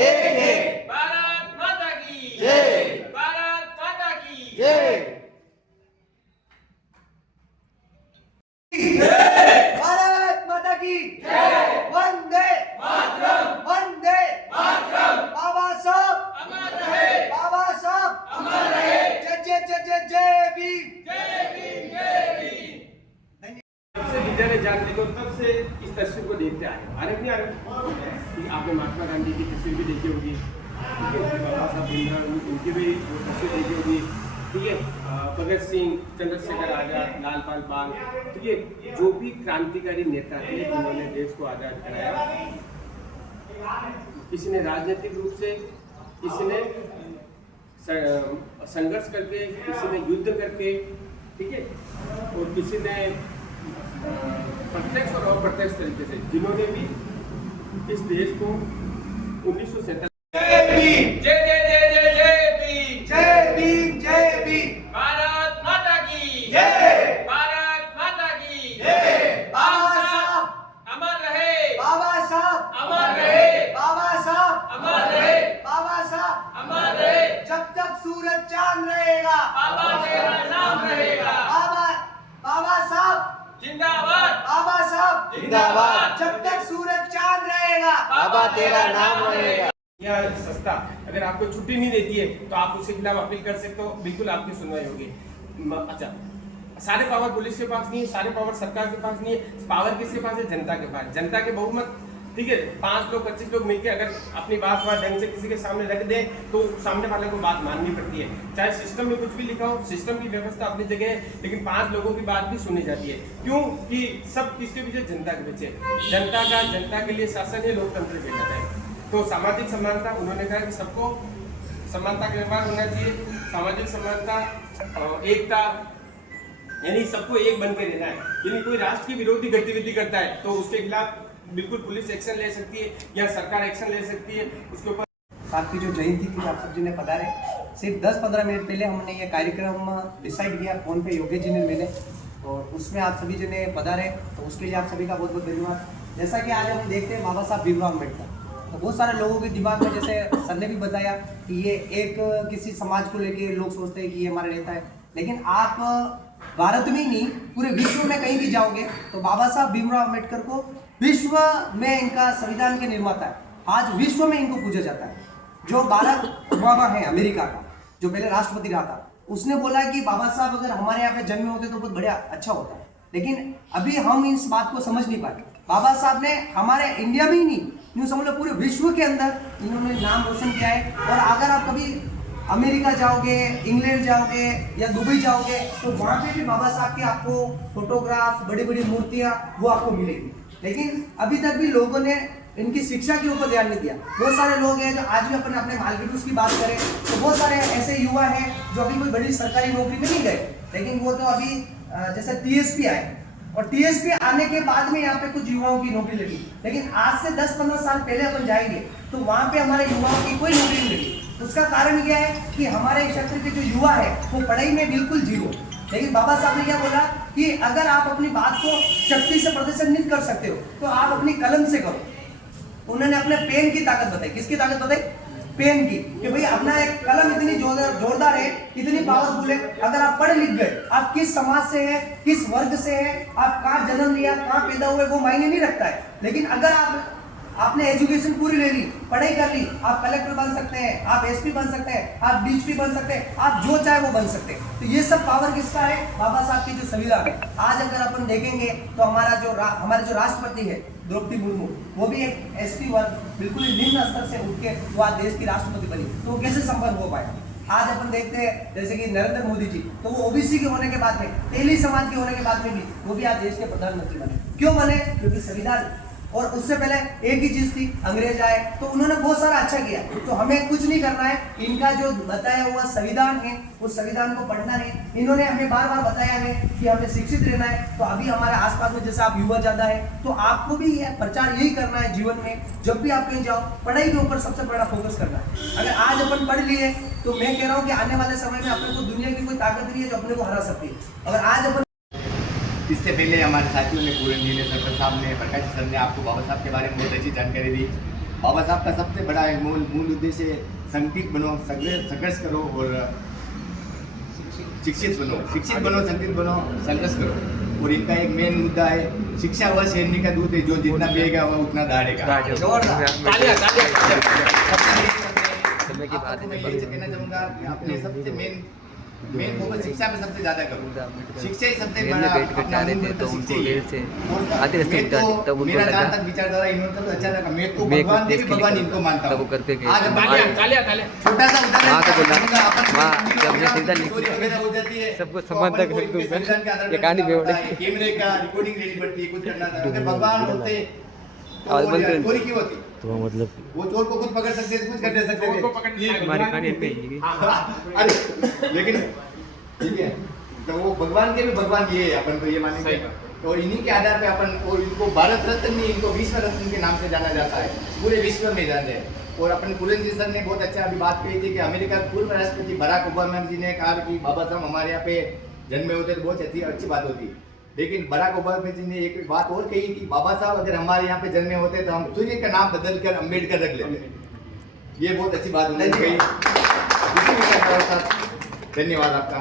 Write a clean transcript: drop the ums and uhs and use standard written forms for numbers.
एक है। भारत माता की जय। भारत माता की जय। भारत माता की वंदे मातरम। वंदे मातरम। बाबा साहब अमर रहे बाबा साहब अमर रहे जय जय जय जय जय भीम। जय भीम जय भीम। जब से विद्यालय जानते थे तब से इस तस्वीर को देखते आए हैं। आ रहे नहीं आ रहे? आपने महात्मा गांधी की तस्वीर भी देखी होगी, ठीक है, बाबा साहब भीमराव उनकी भी वो तस्वीर देखी होगी, ठीक है, भगत सिंह, चंद्रशेखर आजाद, लाल पाल, ठीक है, जो भी क्रांतिकारी नेता थे जिन्होंने देश को आजाद कराया, किसी ने राजनीतिक रूप से, किसी ने संघर्ष करके, किसी ने युद्ध करके, ठीक है, और किसी ने प्रत्यक्ष और अप्रत्यक्ष तरीके से, जिन्होंने भी इस देश को 1947 जय भीम। जय जय जय जय जय भीम। जय भीम जय भीम। भारत माता की जय। भारत माता की जय। बाबा साहब अमर रहे बाबा साहब अमर रहे बाबा साहब अमर रहे बाबा साहब अमर रहे। जब तक सूरज चांद रहेगा बाबा तेरा नाम रहेगा। बाबा बाबा साहब जिंदाबाद बाबा साहब जिंदाबाद। जब तक सूरज चांद रहेगा बाबा तेरा नाम रहेगा। या संस्था अगर आपको छुट्टी नहीं देती है तो आप उसके खिलाफ अपील कर सकते हो, बिल्कुल आपकी सुनवाई होगी। अच्छा, सारे पावर पुलिस के पास नहीं है, सारे पावर सरकार के पास नहीं है, पावर किसके पास है? जनता के पास। जनता के बहुमत, ठीक है, 5 लोग 25 लोग मिलकर अगर अपनी बात ढंग से किसी के सामने रख दे तो सामने वाले को बात माननी पड़ती है। चाहे सिस्टम में कुछ भी लिखा हो, सिस्टम की व्यवस्था अपनी जगह है, लेकिन 5 लोगों की बात भी सुनी जाती है। क्यों? कि सब किसके पीछे? जनता के पीछे। जनता के लिए शासन है, लोकतंत्र भी कहता है। तो सामाजिक समानता, उन्होंने कहा कि सबको समानता का व्यवहार होना चाहिए, सामाजिक समानता, एकता, यानी सबको एक बन के रहना है। यानी कोई राष्ट्र की विरोधी गतिविधि करता है तो उसके खिलाफ बिल्कुल पुलिस एक्शन ले सकती है या सरकार एक्शन ले सकती है उसके ऊपर। साहब की जो जयंती थी आप सब जी ने पधारे, सिर्फ 10-15 मिनट पहले हमने ये कार्यक्रम डिसाइड किया, फोन पे योगेश जी ने मिले और उसमें आप सभी जने पधारे, तो उसके लिए आप सभी का बहुत बहुत धन्यवाद। जैसा कि आज हम देखते हैं बाबा साहब भीमराव अम्बेडकर, तो बहुत सारे लोगों के दिमाग में, जैसे सर ने भी बताया कि ये एक किसी समाज को लेके लोग सोचते हैं कि ये हमारा नेता है, लेकिन आप भारत में ही नहीं पूरे विश्व में कहीं भी जाओगे तो बाबा साहब भीमराव अम्बेडकर को विश्व में, इनका संविधान के निर्माता है, आज विश्व में इनको पूजा जाता है। जो बाराक ओबामा है अमेरिका का, जो पहले राष्ट्रपति रहा था, उसने बोला कि बाबा साहब अगर हमारे यहाँ पे जन्मे होते तो बहुत बढ़िया अच्छा होता है, लेकिन अभी हम इस बात को समझ नहीं पाए। बाबा साहब ने हमारे इंडिया में ही नहीं, यूँ समझ लो पूरे विश्व के अंदर इन्होंने नाम रोशन किया है। और अगर आप कभी अमेरिका जाओगे, इंग्लैंड जाओगे या दुबई जाओगे तो वहाँ पे भी बाबा साहब की आपको फोटोग्राफ, बड़ी बड़ी मूर्तियाँ वो आपको मिलेगी, लेकिन अभी तक भी लोगों ने इनकी शिक्षा के ऊपर ध्यान नहीं दिया। बहुत सारे लोग हैं जो आज भी अपने मालगिरूस की बात करें तो बहुत सारे ऐसे युवा हैं जो अभी कोई बड़ी सरकारी नौकरी में नहीं गए, लेकिन वो तो अभी जैसे टीएसपी आए और टीएसपी आने के बाद में यहाँ पे कुछ युवाओं की नौकरी लगी, लेकिन आज से 10-15 साल पहले अपन जाएंगे तो वहाँ पे हमारे युवाओं की कोई नौकरी नहीं लगी। उसका कारण क्या है कि हमारे क्षेत्र के जो युवा है वो पढ़ाई में बिल्कुल जीरो। लेकिन बाबा साहब ने क्या बोला कि अगर आप अपनी बात को शक्ति से प्रदर्शित कर सकते हो तो आप अपनी कलम से करो। उन्होंने अपने पेन की ताकत बताई। किसकी ताकत बताई? पेन की, कि भाई अपना एक कलम इतनी जोरदार है, इतनी पावरफुल है, अगर आप पढ़ लिख गए, आप किस समाज से हैं, किस वर्ग से हैं, आप कहाँ जन्म लिया, कहाँ पैदा हुए, वो मायने नहीं रखता है। लेकिन अगर आपने एजुकेशन पूरी ले ली, पढ़ाई कर ली, आप कलेक्टर बन सकते हैं, आप एसपी बन सकते हैं, आप डीएसपी बन सकते हैं, आप जो चाहे वो बन सकते हैं। तो ये सब पावर किसका है? बाबा साहब की जो संविधान है। आज अगर अपन देखेंगे तो हमारे जो राष्ट्रपति है द्रौपदी मुर्मू, वो भी एक एसटी वर्ग बिल्कुल ही निम्न स्तर से उठ के वो आज देश की राष्ट्रपति बनी, तो वो कैसे संपन्न हो पाया? आज अपन देखते हैं जैसे कि नरेंद्र मोदी जी, तो वो ओबीसी के होने के बाद में, तेली समाज के होने के बाद में भी वो भी आज देश के प्रधानमंत्री बने। क्यों बने? क्योंकि संविधान। और उससे पहले एक ही चीज थी, अंग्रेज आए तो उन्होंने बहुत सारा अच्छा किया, तो हमें कुछ नहीं करना है, इनका जो बताया हुआ संविधान है उस संविधान को पढ़ना है। इन्होंने हमें बार बार बताया है कि हमें शिक्षित रहना है। तो अभी हमारे आसपास में जैसे आप युवा ज्यादा है तो आपको भी प्रचार यही करना है जीवन में, जब भी आप कहीं जाओ पढ़ाई के ऊपर सबसे बड़ा फोकस करना है। अगर आज अपन पढ़ लिए तो मैं कह रहा हूँ कि आने वाले समय में अपने को दुनिया की कोई ताकत नहीं है जो अपने को हरा सकती है। अगर आज अपन इससे पहले हमारे साथियों ने, पूरन जी ने, सरपंच साहब ने, प्रकाश सर ने आपको बाबा साहब के बारे में बहुत अच्छी जानकारी दी। बाबा साहब का सबसे बड़ा एक मूल उद्देश्य संगठित बनो, संघर्ष करो और शिक्षित बनो, संगठित बनो, संघर्ष करो। और इनका एक मेन मुद्दा है शिक्षा व शेरनी का दूध है, जो जितना पिएगा वह उतना दाढ़ेगा। तालियां समय की बात है। मैं यही कहना चाहूँगा कि आपने सबसे मेन फोकस शिक्षा पे सबसे ज्यादा करो। शिक्षा ही सबसे बड़ा अपना मूल तो उनको रेल से आते रास्ते तब उनको मेरा जहाँ तक विचारधारा इन्होंने सबसे अच्छा लगा। मैं तो भगवान देवी भगवान इनको मानता हूँ। आज तालियां छोटा सा जब ये सीधा सबको समानता कर दूंगा ये कहानी कैमरे का रिकॉर्डिंग लेनी पड़ती है, कुछ करना था। अगर भगवान होते तो चोरी क्यों होती? तो मतलब वो चोर को खुद पकड़ सकते थे, कुछ कर दे सकते चोर को थे। पकड़ हमारी कहानी में अरे लेकिन ठीक है, तो वो भगवान के भी भगवान ये है, अपन तो ये मानेंगे। तो इन्हीं के आधार पे अपन, और इनको भारत रत्न नहीं, इनको विश्व रत्न के नाम से जाना जाता है, पूरे विश्व में जानते हैं। और अपन पूरन जी सर ने बहुत अच्छा अभी बात कही थी कि अमेरिका के पूर्व राष्ट्रपति बराक ओबामा जी ने कहा कि बाबा साहब हमारे यहाँ पे जन्मे होते तो बहुत अच्छी बात होती। लेकिन बराक ओबामा जी ने एक बात और कही कि बाबा साहब अगर हमारे यहाँ पे जन्मे होते तो हम सूर्य का नाम बदल कर अम्बेडकर रख लेते। ये बहुत अच्छी बात उन्होंने कही। धन्यवाद आपका।